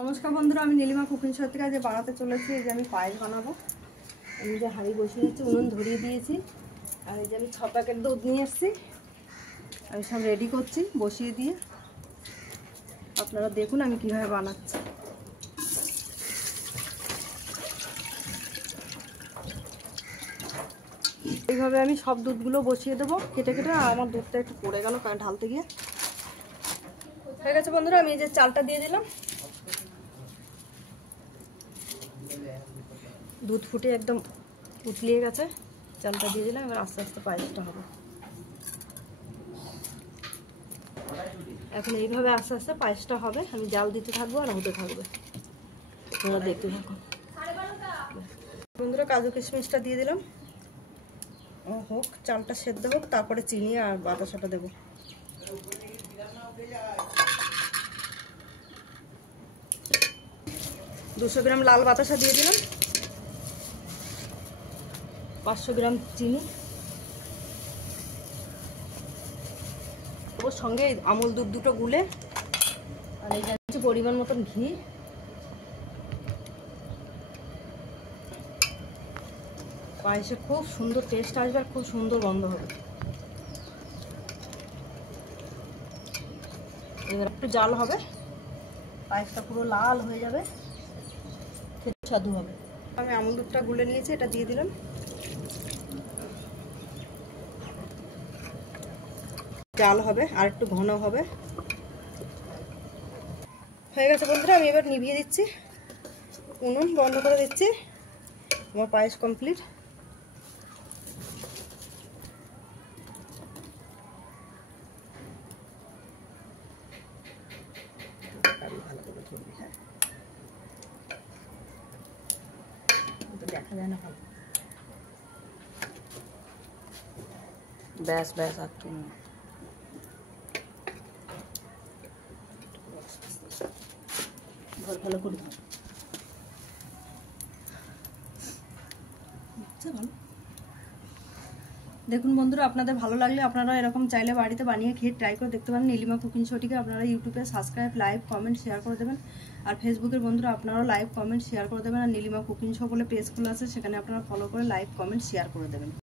নমস্কার বন্ধুরা, আমি নীলিমা কুকিং শো থেকে আজ বানাতে চলেছি। এই যে আমি পায়েস বানাবো। আমি যে হাঁড়ি বসিয়ে দিচ্ছি, উনুন ধরিয়ে দিয়েছি। আর এই যে আমি 6 প্যাকেট দুধ নিয়ে এসেছি। আমি সব রেডি করছি বসিয়ে দিয়ে। আপনারা দেখুন আমি কীভাবে বানাচ্ছি। এইভাবে আমি সব দুধগুলো বসিয়ে দেবো কেটে কেটে। আর আমার দুধটা একটু পড়ে গেল কারণ ঢালতে গিয়ে। হয়ে গেছে বন্ধুরা, আমি এই যে চালটা দিয়ে দিলাম। দুধ ফুটে একদম উতলিয়ে গেছে, চালটা দিয়ে দিলাম। এবার আস্তে আস্তে পায়েসটা হবে। এখন এইভাবে আস্তে আস্তে পায়েসটা হবে। আমি জাল দিতে থাকবো আর হতে থাকবে, তোমরা দেখতে থাকো। বন্ধুরা, কাজু কিশমিশটা দিয়ে দিলাম। হোক, চালটা সেদ্ধ হোক, তারপরে চিনি আর বাতাসাটা দেবো। দুশো গ্রাম লাল বাতাসা দিয়ে দিলাম। 500 গ্রাম চিনি, ওর সঙ্গে আমুল দুধ দুটো গুলে, আর এই যাচ্ছে পরিমাণ মতন ঘি। পায়েসে খুব সুন্দর টেস্ট আসবে আর খুব সুন্দর গন্ধ হবে। এবার একটু জাল হবে, পায়েসটা পুরো লাল হয়ে যাবে, খেতে স্বাদু হবে। আমি আমুল দুধটা গুলে নিয়েছি, এটা দিয়ে দিলাম। জাল হবে আর একটু ঘন হবে। হয়ে গেছে বন্ধুরা, আমি এবার নিভিয়ে দিচ্ছি, উনুন বন্ধ করে দিচ্ছি। আমার পায়েস কমপ্লিট। দেখা যায় না ভালো। ব্যাস ব্যাস আর কি ভালো করে দেখুন বন্ধুরা, আপনাদের ভালো লাগলে আপনারা এরকম চাইলে বাড়িতে বানিয়ে খেয়ে ট্রাই করে দেখতে পারেন। নীলিমা কুকিং শোটিকে আপনারা ইউটিউবে সাবস্ক্রাইব, লাইভ, কমেন্ট, শেয়ার করে দেবেন। আর ফেসবুকের বন্ধুরা আপনারাও লাইভ, কমেন্ট, শেয়ার করে দেবেন। আর নীলিমা কুকিং শো বলে পেজ খোলা আছে, সেখানে আপনারা ফলো করে লাইভ, কমেন্ট, শেয়ার করে দেবেন।